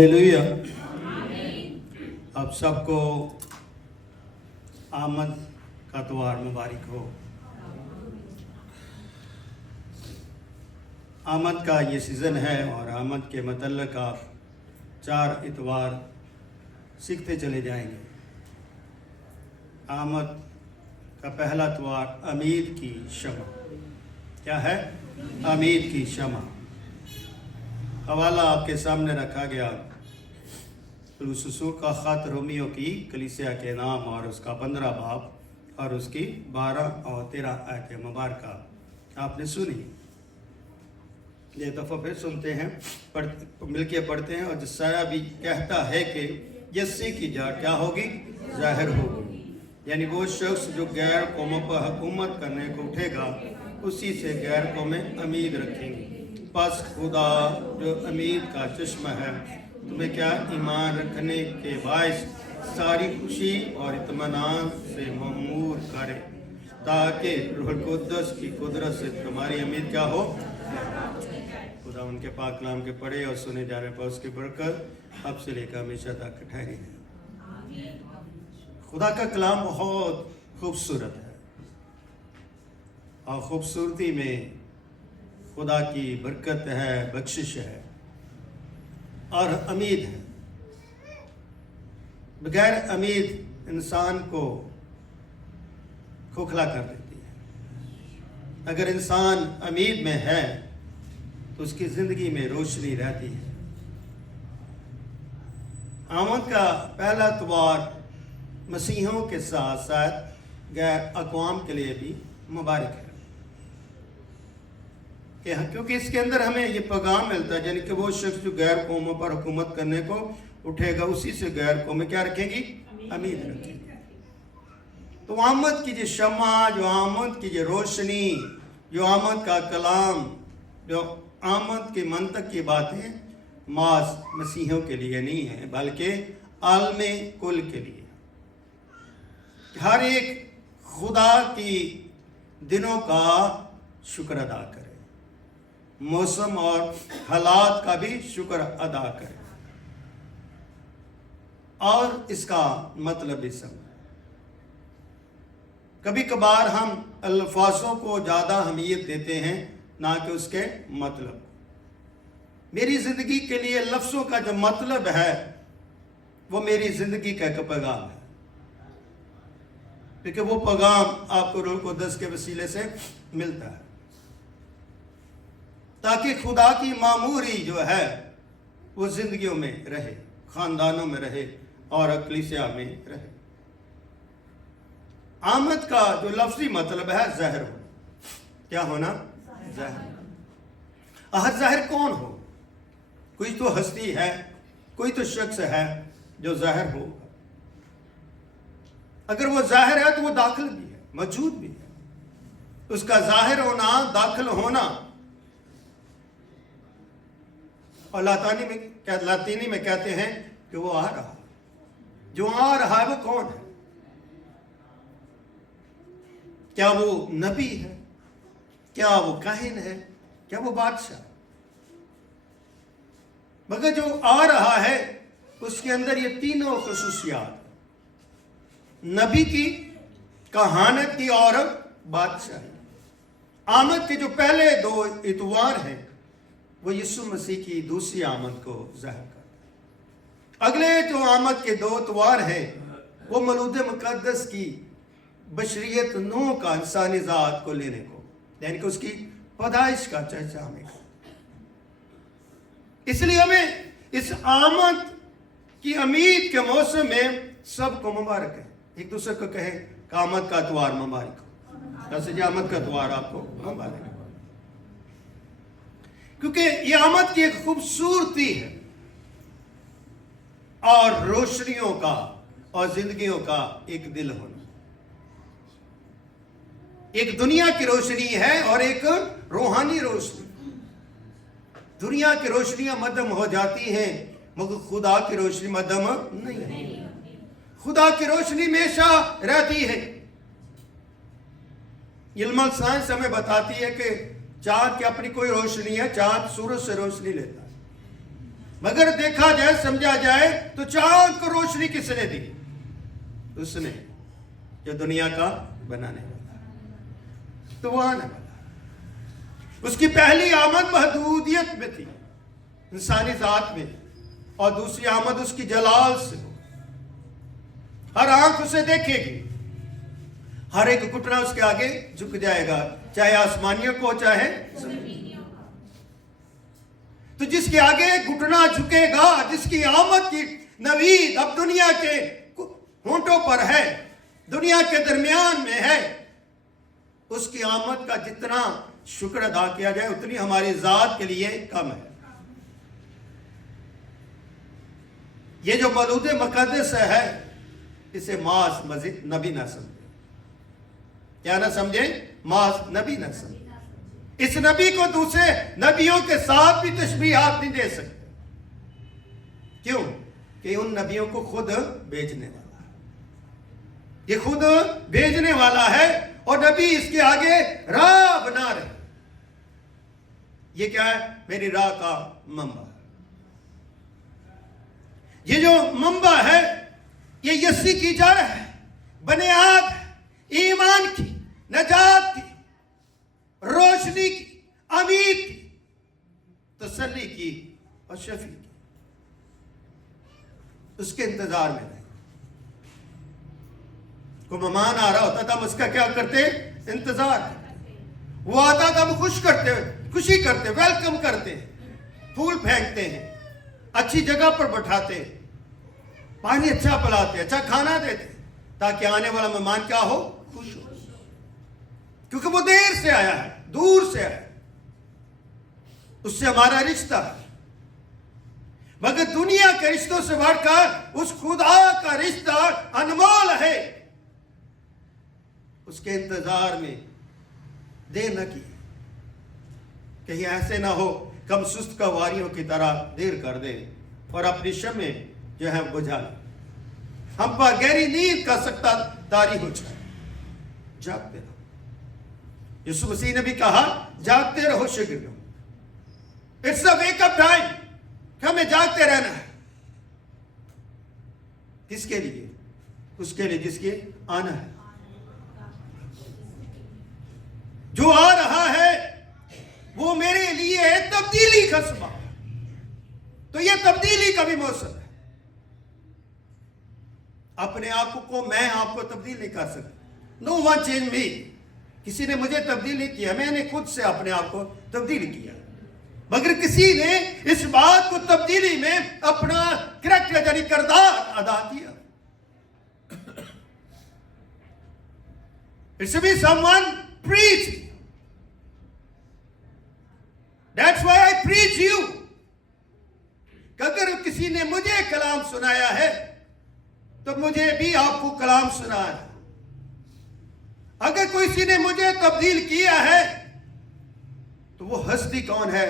Hallelujah. आप सबको आमद का त्योहार मुबारक हो। आमद का ये सीज़न है और आमद के मतलब आप 4 इतवार सीखते चले जाएंगे। आमद का पहला त्योहार उम्मीद की शमा। क्या है? उम्मीद की शमा। हवाला आपके सामने रखा गया लूसूसूर का ख़त रोमियो की कलीसिया के नाम और उसका 15 बाब और उसकी 12 और 13 आयतें मुबारका आपने सुनी। ये दफ़ा फिर सुनते हैं, मिलके पढ़ते हैं। और जसाया भी कहता है कि यस्सी की जाट क्या होगी? ज़ाहिर होगी। यानी वो शख्स जो गैर कौमों पर हुकूमत करने को उठेगा, उसी से गैर कौमें उम्मीद रखेंगी। बस खुदा जो उम्मीद का चश्मा है, तुम्हें क्या ईमान रखने के बायस सारी खुशी और इत्मीनान से ममूर करे, ताकि रूहुल कुद्दस की कुदरत से तुम्हारी उम्मीद क्या हो? खुदा उनके पाक कलाम के पढ़े और सुने जाने पर उसकी बरकत अब से लेकर हमेशा तक ठहरी है। खुदा का कलाम बहुत खूबसूरत है और खूबसूरती में खुदा की बरकत है, बख्शिश है और उम्मीद है। बगैर उम्मीद इंसान को खोखला कर देती है। अगर इंसान उम्मीद में है तो उसकी ज़िंदगी में रोशनी रहती है। आमद का पहला त्योहार मसीहों के साथ साथ गैर अक़वाम के लिए भी मुबारक है, क्योंकि इसके अंदर हमें ये पैगाम मिलता है, यानी कि वो शख्स जो गैर कौमों पर हुकूमत करने को उठेगा, उसी से गैर कौमें क्या रखेंगी? उम्मीद रखेंगी। तो आमद की जो शमा, जो आमद की जो रोशनी, जो आमद का कलाम, जो आमद के मंतक की बातें मास मसीहों के लिए नहीं है, बल्कि आलमे कुल के लिए। हर एक खुदा की दिनों का शुक्र अदा करे, मौसम और हालात का भी शुक्र अदा करें और इसका मतलब भी समझें। कभी कभार हम अल्फाजों को ज़्यादा अहमियत देते हैं ना कि उसके मतलब। मेरी ज़िंदगी के लिए लफ्ज़ों का जो मतलब है वो मेरी ज़िंदगी का एक पैगाम है, क्योंकि वो पैगाम आपको रूह कुद्दस के वसीले से मिलता है, ताकि खुदा की मामूरी जो है वो जिंदगियों में रहे, खानदानों में रहे और कलीसिया में रहे। आमद का जो लफ्जी मतलब है ज़ाहिर होना। क्या होना? ज़ाहिर। ज़ाहिर कौन हो? कोई तो हस्ती है, कोई तो शख्स है जो ज़ाहिर हो। अगर वो ज़ाहिर है तो वो दाखिल भी है, मौजूद भी है। उसका ज़ाहिर होना, दाखिल होना। और लातीनी में कहते हैं कि वो आ रहा। जो आ रहा है वो कौन है? क्या वो नबी है? क्या वो काहिन है? क्या वो बादशाह? मगर जो आ रहा है उसके अंदर ये तीनों खुसूसियात, नबी की, कहानत की और बादशाही। आमद के जो पहले 2 इतवार हैं वो यीशु मसीह की दूसरी आमद को ज़ाहिर करता है। अगले जो आमद के 2 इतवार हैं वो मौलूद मुक़द्दस की बशरियत नूह का इंसानी ज़ात को लेने को, यानी कि उसकी पैदाइश का चर्चा हमें। इसलिए हमें इस आमद की उम्मीद के मौसम में सबको मुबारक है। एक दूसरे को कहे कि आमद का त्योहार मुबारक हो। जैसे जी आमद का त्योहार आपको मुबारक है, क्योंकि ये आमद की एक खूबसूरती है और रोशनियों का और जिंदगियों का एक दिल होना। एक दुनिया की रोशनी है और एक रूहानी रोशनी। दुनिया की रोशनियां मध्यम हो जाती हैं, मगर खुदा की रोशनी मध्यम नहीं है। खुदा की रोशनी हमेशा रहती है। इल्म साइंस हमें बताती है कि चांद की अपनी कोई रोशनी है, चांद सूरज से रोशनी लेता है। मगर देखा जाए, समझा जाए तो चांद को रोशनी किसने दी? उसने, जो दुनिया का बनाने वाला, तो वो आने वाला। उसकी पहली आमद महदूदियत में थी, इंसानी जात में, और दूसरी आमद उसकी जलाल से हो। हर आंख उसे देखेगी, हर एक घुटना उसके आगे झुक जाएगा, चाहे आसमानियों को चाहे जमीनियों को। तो जिसके आगे घुटना झुकेगा, जिसकी आमद की नवीद अब दुनिया के होंठों पर है, दुनिया के दरमियान में है, उसकी आमद का जितना शुक्र अदा किया जाए उतनी हमारी जात के लिए कम है। ये जो मौलूद मुक़द्दस है, इसे मास मस्जिद नबी ना समझे। क्या ना समझे? मास नबी ना समझे। इस नबी को दूसरे नबियों के साथ भी तशबीहात नहीं दे सकते। क्यों? कि उन नबियों को खुद भेजने वाला है, ये खुद भेजने वाला है, और नबी इसके आगे राह बना रहे। ये क्या है? मेरी राह का मंबा। ये जो मंबा है, ये यस्सी की जड़ है, बुनियाद है, ईमान की, नजात की, रोशनी की, उम्मीद की, तसल्ली की और शफी की। उसके इंतजार में रहे। कोई मेहमान आ रहा होता था, हम उसका क्या करते? इंतजार करते। वो आता था, हम खुशी करते, वेलकम करते, फूल फेंकते हैं, अच्छी जगह पर बैठाते, पानी अच्छा पिलाते, अच्छा खाना देते, ताकि आने वाला मेहमान क्या हो? खुश हो, क्योंकि वो देर से आया है, दूर से आया, उससे हमारा रिश्ता है। मगर दुनिया के रिश्तों से बढ़कर उस खुदा का रिश्ता अनमोल है। उसके इंतजार में देर न की, कहीं ऐसे ना हो कम सुस्त कवारियों की तरह देर कर दे और अपनी शम्मे जो है बुझा ले, हम पर गहरी नींद का सकता तारी हो जाए। जागते रहो। यीशु मसीह ने भी कहा, जागते रहो शागिर्दों। इट्स अ वेकअप टाइम, हमें जागते रहना है। किसके लिए? उसके लिए जिसके आना है। जो आ रहा है वो मेरे लिए तब्दीली का सबब है। तो यह तब्दीली का भी मौसम है। अपने आप को मैं आपको तब्दील नहीं कर सकता। नो वन चेंज मी। किसी ने मुझे तब्दील नहीं किया, मैंने खुद से अपने आप को तब्दील किया। मगर किसी ने इस बात को तब्दीली में अपना करैक्टर यानी किरदार अदा किया। It should be someone preaching. That's why I preach you. अगर किसी ने मुझे कलाम सुनाया है तो मुझे भी आपको कलाम सुनाया। अगर किसी ने मुझे तब्दील किया है तो वो हस्ती कौन है?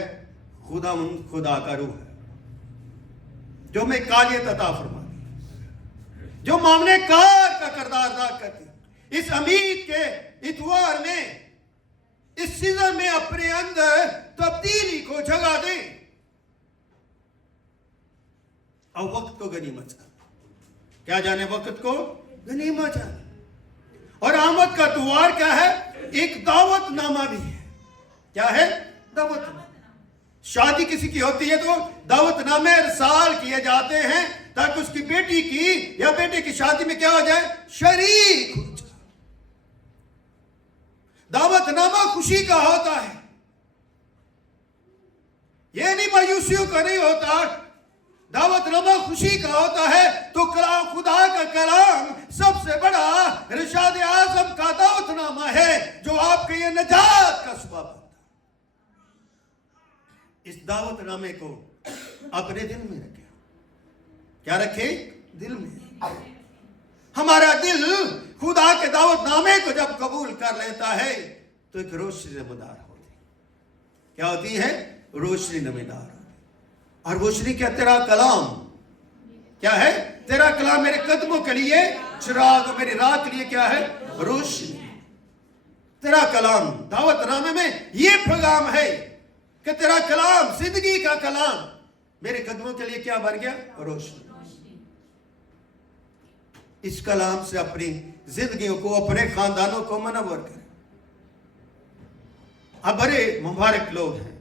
खुदा का रूह है, जो हमें कालियत अता फरमाती, जो मामले कार का किरदार अदा करती। इस उम्मीद के इतवार में, इस सीजन में अपने अंदर तब्दीली को जगा दे और वक्त को गनीमत जाने। क्या जाने? वक्त को गनीमत जाने। और आमद का द्वार क्या है? एक दावतनामा भी है। क्या है? दावतनामा। शादी किसी की होती है तो दावतनामे इरसाल किए जाते हैं ताकि उसकी बेटी की या बेटे की शादी में क्या हो जाए? शरीक हो जाए। दावतनामा खुशी का होता है, यह नहीं मायूसियों का नहीं होता। दावतनामा खुशी का होता है। तो कलाम, खुदा का कलाम सबसे बड़ा इरशाद आज़म का दावतनामा है, जो आपके ये नजात का सबब होता है। इस दावतनामे को अपने दिल में रखें। क्या रखे? दिल में। हमारा दिल खुदा के दावतनामे को जब कबूल कर लेता है तो एक रोशनी नमदार होती है। क्या होती है? रोशनी नमदार। और रोशनी क्या? तेरा कलाम। क्या है? तेरा कलाम मेरे कदमों के लिए चिराग और मेरी राह के लिए क्या है? रोशनी। तेरा कलाम दावतनामे में ये पैगाम है कि तेरा कलाम जिंदगी का कलाम, मेरे कदमों के लिए क्या बन गया? रोशनी। इस कलाम से अपनी जिंदगियों को, अपने खानदानों को मनवर करें। आप बड़े मुबारक लोग हैं।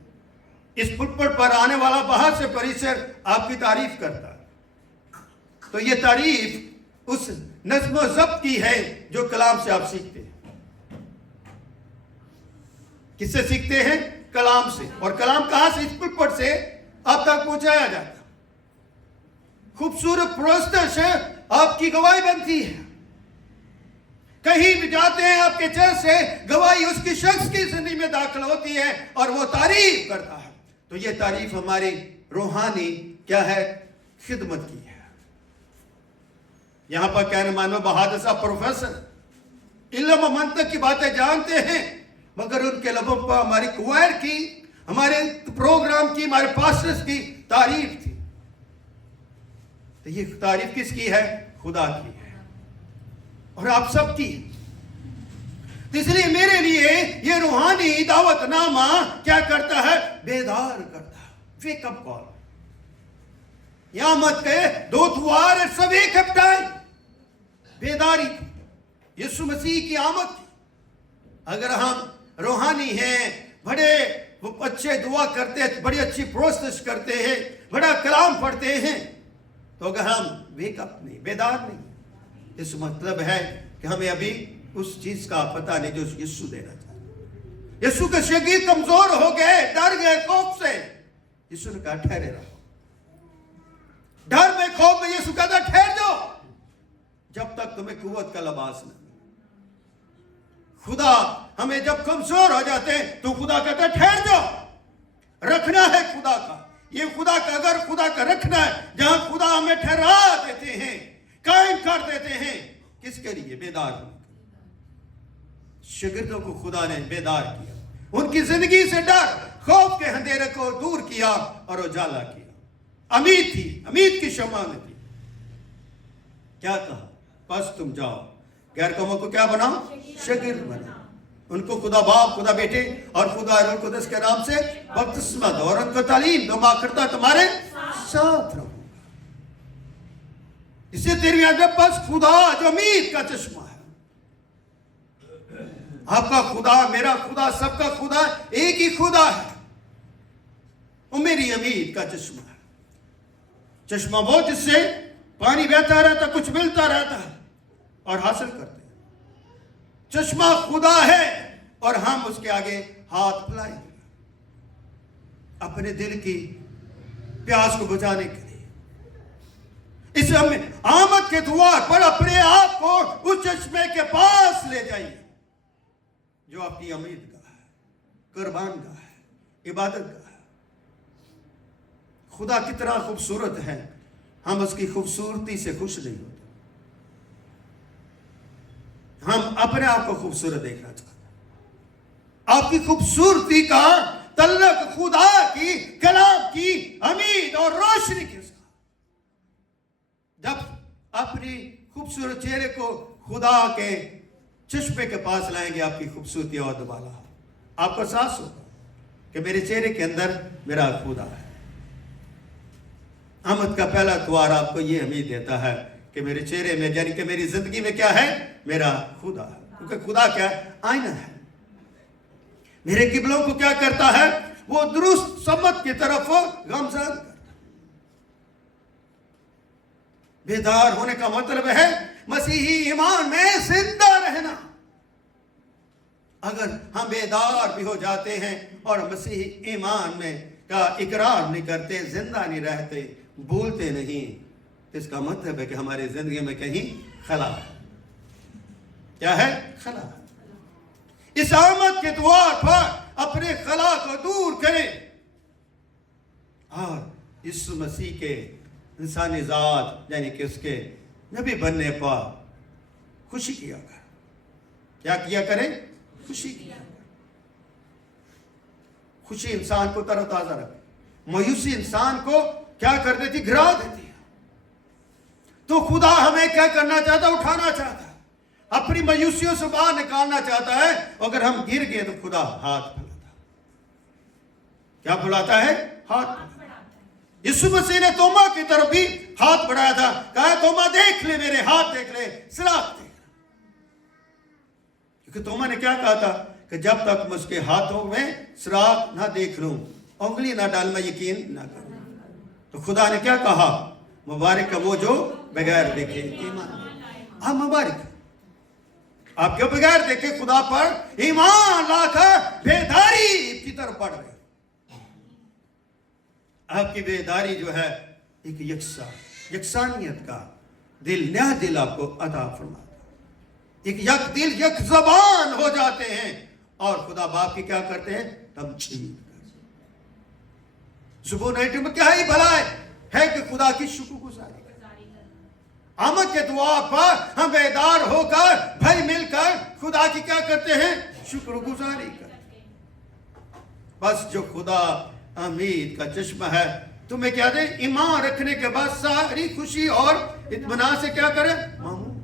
इस पुलपट पर आने वाला बाहर से परिसर आपकी तारीफ करता है, तो ये तारीफ उस नज़्म ज़ब्त की है जो कलाम से आप सीखते हैं। किससे सीखते हैं? कलाम से। और कलाम कहां से? इस पुलपट से आप तक पहुंचाया जाता। खूबसूरत प्रोस्टेश है, आपकी गवाही बनती है। कहीं भी जाते हैं आपके चर्च से गवाही उसकी शख्स की जिंदगी में दाखिल होती है और वो तारीफ करता है। तो ये तारीफ हमारी रूहानी क्या है? खिदमत की है। यहां पर कहने मानो बहादुर साहब प्रोफेसर इल्म मंतक की बातें जानते हैं, मगर उनके लबों पर हमारी क्वायर की, हमारे प्रोग्राम की, हमारे पास्टर्स की तारीफ थी। तो ये तारीफ किसकी है? खुदा की है और आप सबकी। तो इसलिए मेरे लिए ये रूहानी दावतनामा क्या करता है? बेदार करता है। Wake up call. यहां मत कहे दो द्वार सभी कपटाई, बेदारी यीशु मसीह की आमद की। अगर हम रूहानी हैं, बड़े अच्छे दुआ करते हैं, बड़ी अच्छी प्रोसेस करते हैं, बड़ा कलाम पढ़ते हैं, तो अगर हम वेकअप नहीं, बेदार नहीं, इस मतलब है कि हमें अभी उस चीज का पता नहीं जो यीशु देना चाहता। यीशु के शगीर कमजोर हो गए, डर गए खौफ से। यीशु ने कहा ठहरे रहो। डर में, खौफ में यीशु कहता ठहर जाओ जब तक तुम्हें कुव्वत का लिबास न। खुदा हमें जब कमजोर हो जाते हैं तो खुदा कहता है ठहर जाओ। रखना है खुदा का, ये खुदा का, अगर खुदा का रखना है, जहां खुदा हमें ठहरा देते हैं, कायम कर देते हैं, किसके लिए? बेदार होने। शागिर्दों को खुदा ने बेदार किया, उनकी जिंदगी से डर, खौफ के अंधेरे को दूर किया और उजाला किया। उम्मीद थी, उम्मीद की शम्मा ने थी। क्या कहा? बस तुम जाओ, गैर कौमों को क्या बनाओ? शागिर्द बनाओ। उनको खुदा बाप, खुदा बेटे और खुदा रूह कुदस के नाम से बपतिस्मा दो और उनको तालीम दो, मैं करता तुम्हारे साथ रहूंगा। इससे तेरी आगे बस खुदा जो उम्मीद का चश्मा है। आपका खुदा, मेरा खुदा, सबका खुदा एक ही खुदा है। वो मेरी उम्मीद का चश्मा है। चश्मा वो जिससे पानी बहता रहता, कुछ मिलता रहता है और हासिल करते हैं। चश्मा खुदा है और हम उसके आगे हाथ फैलाएंगे अपने दिल की प्यास को बुझाने के लिए। इस आमद के द्वार पर अपने आप को उस चश्मे के पास ले जाइए जो आपकी उम्मीद का है, कुर्बान का है, इबादत का है। खुदा कितना खूबसूरत है, हम उसकी खूबसूरती से खुश नहीं होते। हम अपने आप को खूबसूरत देखना चाहते हैं। आपकी खूबसूरती का तल्लक खुदा की कलाम की उम्मीद और रोशनी के साथ। जब अपनी खूबसूरत चेहरे को खुदा के चश्मे के पास लाएंगे, आपकी खूबसूरती और दुबाला आपको एहसास होगा कि मेरे चेहरे के अंदर मेरा खुदा है। आमद का पहला द्वार आपको ये उम्मीद देता है कि मेरे चेहरे में, यानी कि मेरी जिंदगी में क्या है? मेरा खुदा है। क्योंकि खुदा क्या है? आईना है। मेरे किबलों को क्या करता है? वो दुरुस्त सम्मत की तरफ गामजन करता है। बेदार होने का मतलब है मसीही ईमान में जिंदा रहना। अगर हम बेदार भी हो जाते हैं और मसीही ईमान में का इकरार नहीं करते, जिंदा नहीं रहते, भूलते नहीं, इसका मतलब है कि हमारी जिंदगी में कहीं खला है। क्या है? खला है। इस आमद के द्वार पर अपने खला को दूर करें और इस मसीह के इंसानी जात यानी कि उसके नबी बनने पर खुशी किया करें। क्या किया करें? खुशी किया करें। खुशी इंसान को तरोताजा रखे, मायूसी इंसान को क्या कर देती? गिरा देती है। तो खुदा हमें क्या करना चाहता? उठाना चाहता है, अपनी मायूसियों से बाहर निकालना चाहता है। अगर हम गिर गए तो खुदा हाथ फैलाता है। क्या फैलाता है? हाथ। यीशु मसीह ने तोमा की तरफ भी हाथ बढ़ाया था, कहा तोमा देख ले, मेरे हाथ देख ले, सुराख देख। क्योंकि तोमा ने क्या कहा था कि जब तक मैं उसके हाथों में सुराख ना देख लूं, उंगली ना डाल, मैं यकीन ना करूं। तो खुदा ने क्या कहा, मुबारक है वो जो बगैर देखे ईमान। आप मुबारक, आप क्यों बगैर देखे खुदा पर ईमान लाकर बेदारी की तरफ बढ़ रहे। आपकी बेदारी जो है एक यकसानियत का दिल, नया दिल आपको अता फरमाता, एक यक दिल यक जबान हो जाते हैं और खुदा बाप की क्या करते हैं, तमजीद। सुबह नाइट में क्या ही भला है कि खुदा की शुक्रगुजारी, आमद के दुआ पर हम बेदार होकर भाई मिलकर खुदा की क्या करते हैं, शुक्रगुजारी करते। बस जो खुदा उम्मीद का चश्मा है, तुम्हें क्या दे, ईमान रखने के बाद सारी खुशी और इत्मीनान से क्या करें, मामूल।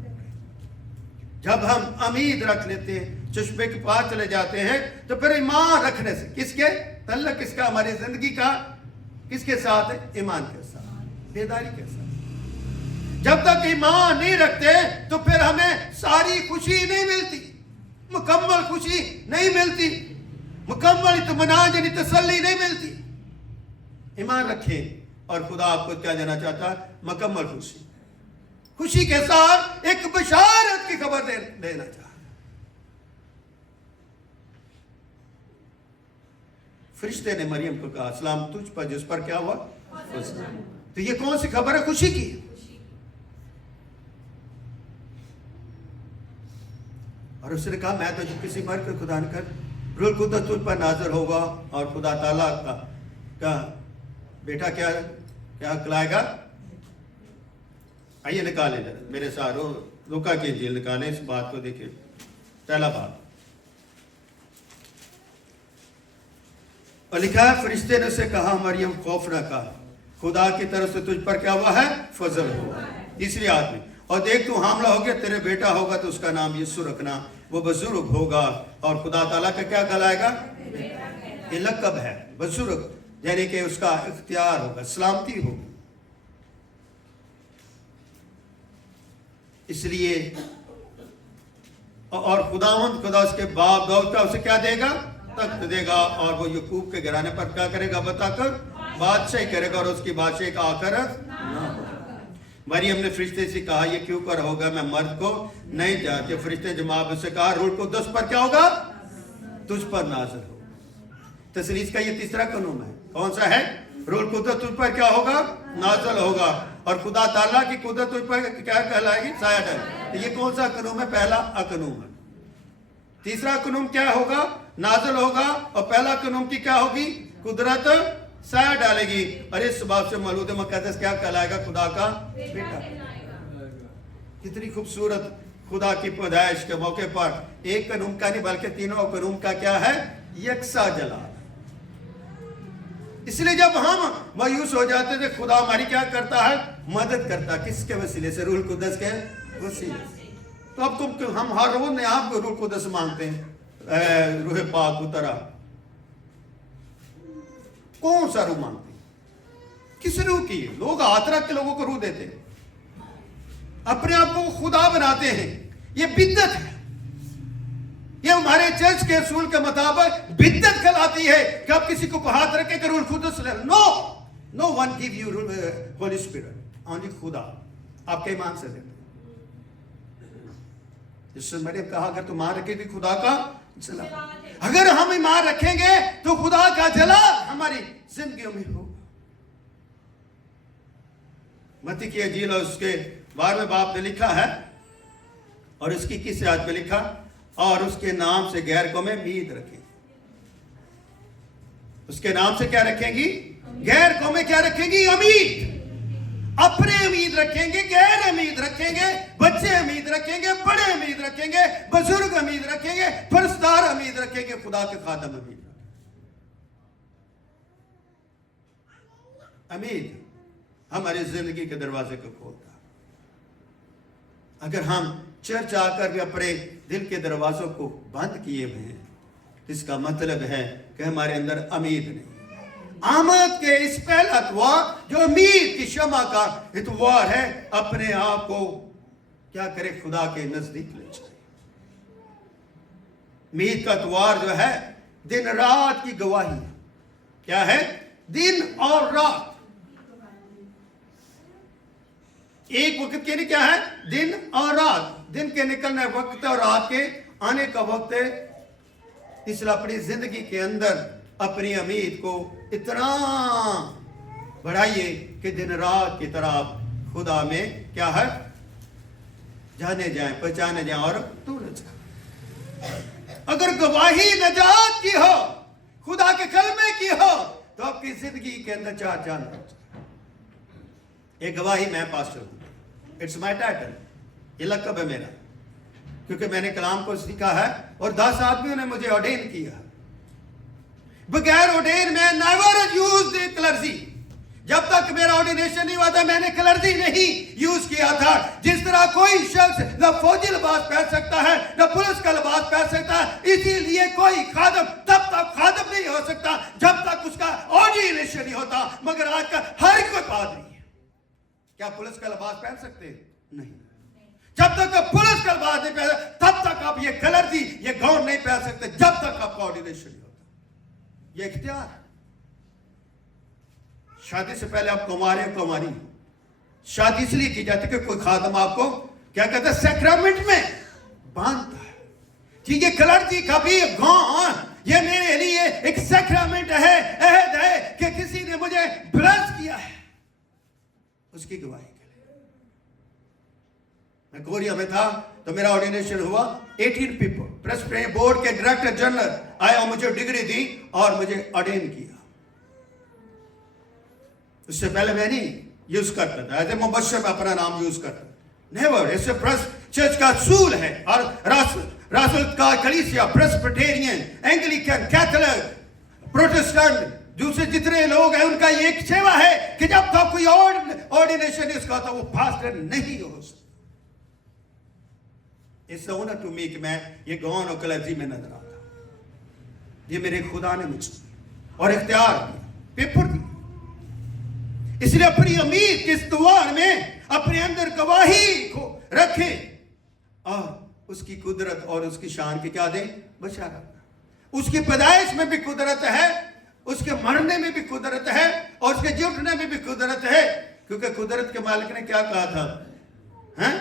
जब हम उम्मीद रख लेते हैं, चश्मे के पास चले जाते हैं, तो फिर ईमान रखने से किसके तल्लक, किसका, हमारी जिंदगी का किसके साथ है, ईमान के साथ, बेदारी के साथ। जब तक ईमान नहीं रखते तो फिर हमें सारी खुशी नहीं मिलती, मुकम्मल खुशी नहीं मिलती, मुकम्मल इत्मीनान यानी तसल्ली नहीं मिलती। ईमान रखें और खुदा आपको क्या देना चाहता है, मुकम्मल खुशी, खुशी के साथ एक बशारत की खबर देना चाहता। फरिश्ते ने मरियम को कहा, सलाम तुझ पर जिस पर क्या हुआ, तो ये कौन सी खबर है, खुशी की। और उसने कहा, मैं तो किसी मर कर खुदा ने कर रूह कुद्दस तुझ पर नाज़िल होगा और खुदा ताला का बेटा क्या क्या कहलाएगा। आइए निकालें जरा मेरे साथ लूका की इंजील निकालें, इस बात को देखिए। पहला बात और लिखा है, फरिश्ते ने उसे कहा, मरियम खौफ न खा, खुदा की तरफ से तुझ पर क्या हुआ है, फजल हुआ। तीसरी आयत में, और देख तू हामला हो गया, तेरे बेटा होगा तो उसका नाम यीशु रखना, वो बुजुर्ग होगा और खुदा ताला का क्या कहलाएगा, ये लक़ब है बुजुर्ग, यानी कि उसका इख्तियार होगा, सलामती होगी। इसलिए और खुदा उसके बाप दाऊद का उसे क्या देगा, तख्त देगा, और वो यकूब के घराने पर क्या करेगा, बताकर बादशाही करेगा, और उसकी बादशाही का आकर मरियम ने फरिश्ते से कहा, ये क्यों कर होगा, मैं मर्द को नहीं जानती। फरिश्ते ने जवाब से कहा, रूह कुद्दस पर क्या होगा, तुझ पर नाज़िल होगा। तस्लीस का ये तीसरा कानून है, कौन सा है, रूह कुद्दस तुझ पर क्या होगा, नाज़िल होगा, और खुदा ताला की कुदरत तुझ पर क्या कहलाएगी, साया डालेगी। ये कौन सा कानून है, पहला अकानून है। तीसरा कानून क्या होगा, नाज़िल होगा, और पहला कानून की क्या होगी, कुदरत साया डालेगी, और इस बात से मौलूद मुक़द्दस क्या कहलाएगा, खुदा का बेटा। कितनी खूबसूरत खुदा की पैदाइश के मौके पर एक कानून का नहीं बल्कि तीनों कानून का क्या है, यकसा जलाल। इसलिए जब हम मायूस हो जाते थे, खुदा हमारी क्या करता है, मदद करता, किसके वसीले से, रूह कुद्दस के वसीले से। तो अब हम हर रोज ने आपको रूह कुद्दस मांगते हैं, रूह पाक उतरा, कौन सा रूह मांगते हैं, किस रूह की। लोग हाथ रख के लोगों को रूह देते हैं, अपने आप को खुदा बनाते हैं, ये बिद्दत है। ये हमारे चर्च के असूल के मुताबिक बिद्दत कहलाती है कि आप किसी को हाथ रखे कि रूह कुद्दस ले। No one give you holy spirit, only खुदा आपके ईमान से देते। जिससे मैंने कहा, अगर तुम ईमान रखेगी खुदा का जला, अगर हम ईमान रखेंगे तो खुदा का जला हमारी जिंदगी में हो। मत्ती की इंजील और उसके 12वें बाब में लिखा है, और इसकी किस आयत में लिखा, और उसके नाम से गैर कौमें उम्मीद रखेंगी। उसके नाम से क्या रखेंगी, गैर कौमें क्या रखेंगी, उम्मीद। अपने उम्मीद रखेंगे, गैर उम्मीद रखेंगे, बच्चे उम्मीद रखेंगे, बड़े उम्मीद रखेंगे, बुजुर्ग उम्मीद रखेंगे, फर्जदार उम्मीद रखेंगे, खुदा के खादम उम्मीद। उम्मीद हमारी जिंदगी के दरवाजे को खोलता। अगर हम चर्च आकर भी अपने दिल के दरवाजों को बंद किए हुए हैं, इसका मतलब है कि हमारे अंदर उम्मीद नहीं। आमद के इस पहला इतवार जो उम्मीद की शमा का इतवार है, अपने आप को क्या करे, खुदा के नजदीक ले जाए। उम्मीद का इतवार जो है दिन रात की गवाही है। क्या है? दिन और रात। एक वक्त के लिए क्या है? दिन और रात। दिन के निकलने वक्त और रात के आने का वक्त है। इसलिए अपनी जिंदगी के अंदर अपनी उम्मीद को इतना बढ़ाइए कि दिन रात की तरह खुदा में क्या है, जाने जाए, पहचाने जाए और तू न जाए। अगर गवाही नजात की हो, खुदा के कलमे की हो, तो आपकी जिंदगी के अंदर चार चांद। एक गवाही मैं पास्टर हूं, इट्स माय टाइटल, ये लक़ब है मेरा, क्योंकि मैंने कलाम को सीखा है और 10 आदमियों ने मुझे ऑर्डेन किया। बगैर ऑर्डेन में नेवर यूज्ड क्लर्जी। जब तक मेरा ऑर्डिनेशन नहीं हुआ था, मैंने क्लर्जी नहीं यूज किया था। जिस तरह कोई शख्स न फौजी लिबास पहन सकता है, न पुलिस का लिबास पहन सकता है, इसीलिए कोई खादम तब तक खादम नहीं हो सकता जब तक उसका ऑर्डिनेशन नहीं होता। मगर आज का हर कोई पादरी है, क्या पुलिस का लिबास पहन सकते? नहीं। जब तक आप पुलिस का लिबास नहीं पहन, तब तक आप ये क्लर्जी, ये गाउन नहीं पहन सकते, जब तक आपका ऑर्डिनेशन नहीं होता। ये इख्तियार। शादी से पहले आप कुंवारे कुंवारी, शादी इसलिए की जाती है कि कोई खादम आपको क्या कहता है, सैक्रामेंट में बांधता है। ठीक है, क्लर्जी का भी गाउन ये मेरे लिए एक सैक्रामेंट है, अहद है कि किसी ने मुझे ब्लेस किया है, उसकी गवाही के लिए। मैं कोरिया में था तो मेरा ऑर्डिनेशन हुआ। 18 पीपल, प्रेसिडेंट बोर्ड के डायरेक्टर जनरल आए और मुझे डिग्री दी और मुझे ऑर्डेन किया। उससे पहले मैं नहीं यूज करता था, ऐसे मुबश्शिर में अपना नाम यूज करता। नेवर। इससे प्रेस चर्च का असूल है और रासुल का कलीसिया, प्रेस्बिटेरियन, एंग्लिकन, कैथोलिक, प्रोटेस्टेंट, दूसरे जितने लोग हैं, उनका ये एक सेवा है कि जब तक कोई ऑर्डिनेशन इसका था, वो पास्टर नहीं हो सकता। इट्स ऑनर टू मी कि मैं ये गौन और क्लर्जी में नजर आता। ये मेरे खुदा ने मुझे और इख्तियार दिया, पेपर दिया। इसलिए अपनी उम्मीद के इस द्वार में अपने अंदर गवाही को रखे और उसकी कुदरत और उसकी शान की क्या दे, बशारत। उसकी पैदाइश में भी कुदरत है, उसके मरने में भी कुदरत है और उसके जुटने में भी कुदरत है। क्योंकि कुदरत के मालिक ने क्या कहा था, हैं?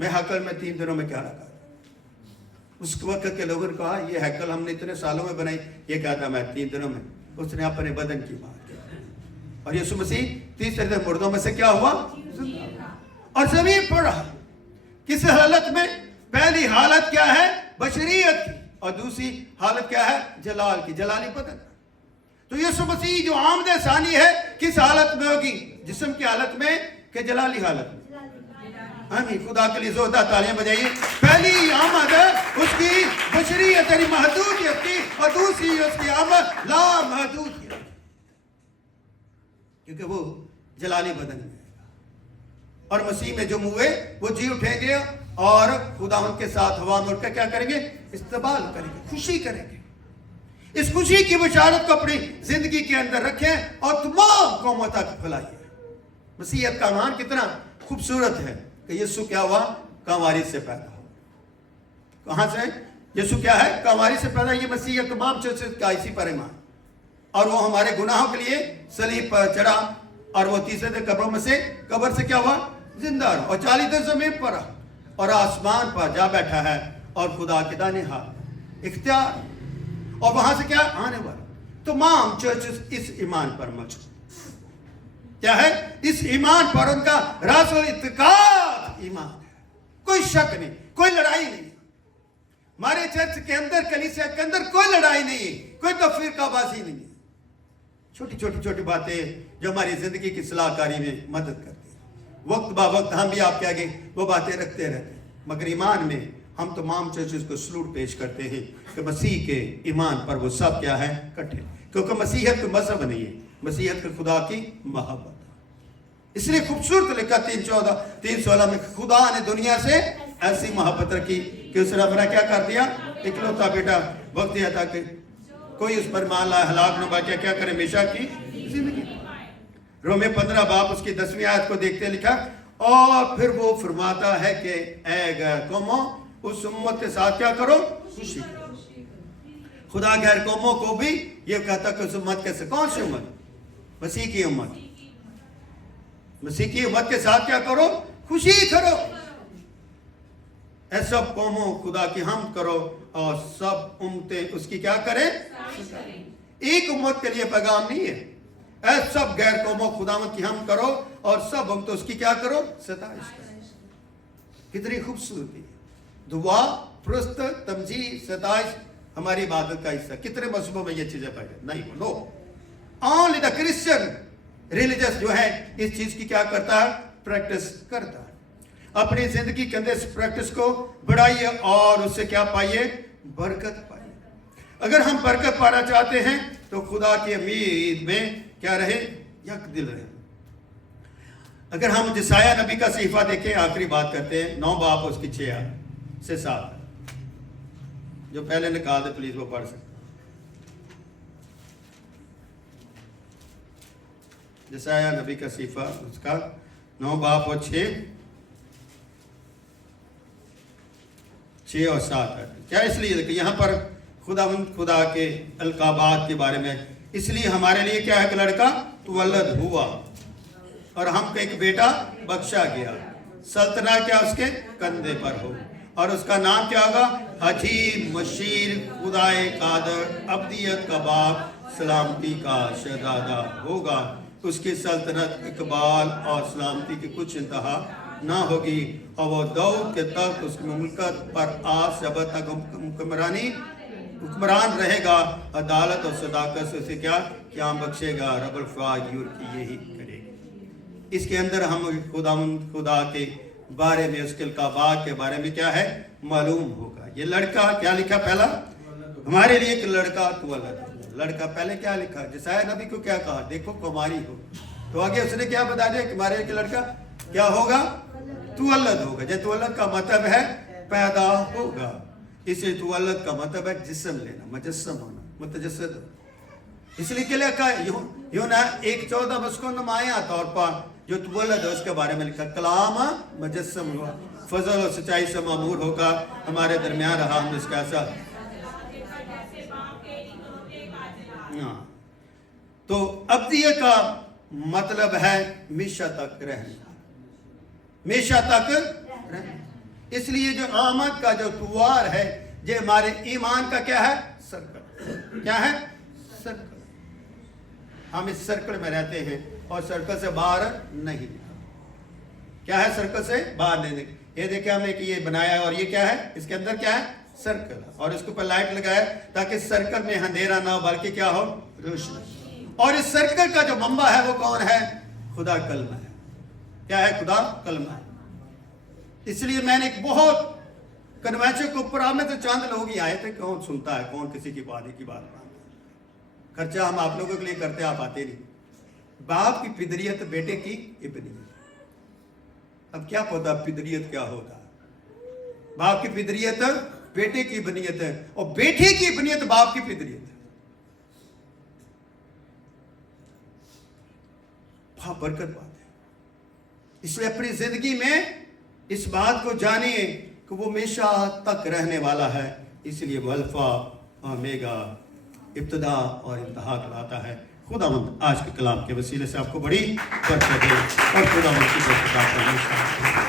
मैं हैकल में 3 दिनों में क्या रखा। उस वक्त के लोगों ने कहा ये हैकल हमने इतने सालों में बनाई, ये कहा था मैं 3 दिनों में। उसने अपने बदन की बात की और यीशु मसीह 30 दिन मुर्दों में से क्या हुआ, और जमीन पर रहा। किस हालत में? पहली हालत क्या है, बशरियत की, और दूसरी हालत क्या है, जलाल की, जलाली बदन। तो यीशु मसीह जो आमद सानी है किस हालत में होगी, जिस्म की हालत में कि जलाली हालत में? आमीन। खुदा के लिए जोरदार तालियां बजाइए। पहली आमद उसकी बशरियत यानी महदूदियत की और दूसरी उसकी आमद लामहदूदियत, क्योंकि वो जलाली बदन में है। और मसीह में जो हुए वो जी उठेंगे और खुदा उनके साथ हवा में उठकर क्या करेंगे, इस्तकबाल करेंगे, खुशी करेंगे। इस खुशी की बशारत को अपनी जिंदगी के अंदर रखें और तमाम कौमों तक फैलाइए। मसीहत का मान कितना खूबसूरत है कि यीशु क्या हुआ, कंवारी से पैदा हो। कहां से? यीशु क्या है, कंवारी से पैदा। ये मसीहत तमाम चर्च का इसी पर ईमान, और वो हमारे गुनाहों के लिए सलीब पर चढ़ा और वो तीसरे दिन कब्रों में से, कब्र से क्या हुआ, जिंदा रहा और 40 दिन जमीन पर रहा और आसमान पर जा बैठा है और खुदा के दाहिने हाथ इख्तियार, और वहां से क्या आने वाला। तमाम चर्चेस इस ईमान पर मौजूद क्या है, इस ईमान पर उनका रासुल इत्तिकाद ईमान है। कोई शक नहीं, कोई लड़ाई नहीं। हमारे चर्च के अंदर, कलीसिया के अंदर कोई लड़ाई नहीं है, कोई तफरीकाबाजी नहीं है। छोटी छोटी छोटी बातें जो हमारी जिंदगी की सलाहकारी में मदद करती है। वक्त बा वक्त हम भी आपके आगे वो बातें रखते रहते हैं, मगर ईमान में हम तमाम चर्चेस को सलूट पेश करते हैं कि मसीह के ईमान पर वो सब क्या है, इकट्ठे। क्योंकि मसीहत कोई मजहब नहीं है, मसीहत के खुदा की मोहब्बत। इसलिए खूबसूरत लिखा 3:14 में, खुदा ने दुनिया से ऐसी मोहब्बत रखी कि उसने अपना क्या कर दिया, इकलौता बेटा वक्त दिया ताकि कोई उस पर मान लाए, हलाक न बचे, क्या करे, हमेशा की रोमे 15 बाब उसकी 10वीं आयत को देखते लिखा, और फिर वो फरमाता है कि ऐ गैर कौमों, उस उम्मत के साथ क्या करो, खुशी करो। खुदा गैर कौमों को भी ये कहता कि उस उम्मत के साथ, कौन सी उम्मत? मसीह की उम्मत। मसीह की उम्मत के साथ क्या करो, खुशी करो। ऐ सब कौमों खुदा की हम करो और सब उम्मतें उसकी क्या करें? एक उम्मत के लिए पैगाम नहीं है, ऐ सब गैर कौमों खुदावंद की हम करो और सब उम्मतें उसकी क्या करो? सताइश करो। कितनी खूबसूरती। दुआ, प्रस्त, तमजी, सताइश हमारी इबादत का हिस्सा। कितने मजहबों में ये चीजें पाई? नहीं, no. Only the Christian religious जो है इस चीज की क्या करता है? प्रैक्टिस करता है। अपनी जिंदगी के अंदर इस प्रैक्टिस को बढ़ाइए और उससे क्या पाइए? बरकत पाइए। अगर हम बरकत पाना चाहते हैं तो खुदा की उम्मीद में क्या रहे? यकदिल रहे। अगर हम जसाया नबी का सहीफा देखें, आखिरी बात करते हैं, 9 बाब उसकी 6 से 7, जो पहले निकाल दे प्लीज, वो पढ़ सकते। जसाया नबी का सहीफा उसका 9 बाब और 6 और 7 है। क्या इसलिए कि यहाँ पर खुदा के अलकाबात के बारे में, इसलिए हमारे लिए क्या है कि लड़का तुवल्लद हुआ और हमको एक बेटा बख्शा गया, सल्तना क्या उसके कंधे पर हो, और उसका नाम क्या होगा? अजीब, मशीर, खुदाए कादर, अब्दियत का बाप, सलामती का शहजादा होगा। उसकी सल्तनत, इकबाल और सलामती की कुछ इंतहा ना होगी, और वो दाऊद के तख्त उसकी मुल्कत पर आज शबद तक हुक्मरान रहेगा। अदालत और सदाकत से उसे क्या बख्शेगा? रबल फाजूर की यही करेगा। इसके अंदर हम खुदा के बारे में, उसके अलकाबात के बारे में क्या है? मालूम होगा। ये लड़का क्या लिखा? पहला हमारे लिए एक लड़का तुवल्लद। लड़का पहले क्या लिखा? जसाया नबी को क्या कहा? देखो कुमारी हो, तो आगे उसने क्या बता दिया कि हमारे एक लड़का क्या होगा? तुवल्लद होगा। जब तुवल्लद का मतलब है पैदा होगा, इसलिए तुवल्लद का मतलब है जिस्म लेना, मुजस्सम होना, मुतजस्सद। इसलिए क्या लिखा? यूना 1:14 उसको नुमाया तौर पर जो तुवल्लद है उसके बारे में लिखा, कलाम मुजस्सम हुआ, फजल और सच्चाई से मामूर होगा, हमारे दरमियान रहा, हम इसका ऐसा। तो अब्दियत का मतलब है हमेशा तक रहना, हमेशा तक रहना। इसलिए जो आमद का जो तुवार है, ये हमारे ईमान का क्या है? सर्कल। क्या है? सर्कल। हम इस सर्कल में रहते हैं और सर्कल से बाहर नहीं। क्या है? सर्कल से बाहर नहीं। ये देखिए हमने कि ये बनाया है और ये क्या है? इसके अंदर क्या है? सर्कल, और इसके ऊपर लाइट लगाया ताकि सर्कल में अंधेरा ना हो बल्कि क्या हो? रोशनी। और इस सर्कल का जो मंबा है वो कौन है? खुदा कलमा है। क्या है? खुदा कलमा है। इसलिए मैंने एक बहुत कन्वेंशन के ऊपर में तो चंद लोग ही आए थे, कौन सुनता है, कौन किसी की बात मानता है। खर्चा हम आप लोगों के लिए करते, आप आते नहीं। बाप की पिदरियत, बेटे की इब्नियत। अब क्या पता पिदरियत क्या होता है? बाप की पिदरियत बेटे की इब्नियत है, और बेटे की इब्नियत बाप की पिदरियत है। बहुत बरकत बात है। इसलिए अपनी जिंदगी में इस बात को जानिए कि वो हमेशा तक रहने वाला है। इसलिए वो अल्फा ओमेगा, इब्तिदा और इंतहा कहलाता है। खुदावंद आज के कलाम के वसीले से आपको बड़ी बरकत दे और खुदावंद की बरकत आपको हमेशा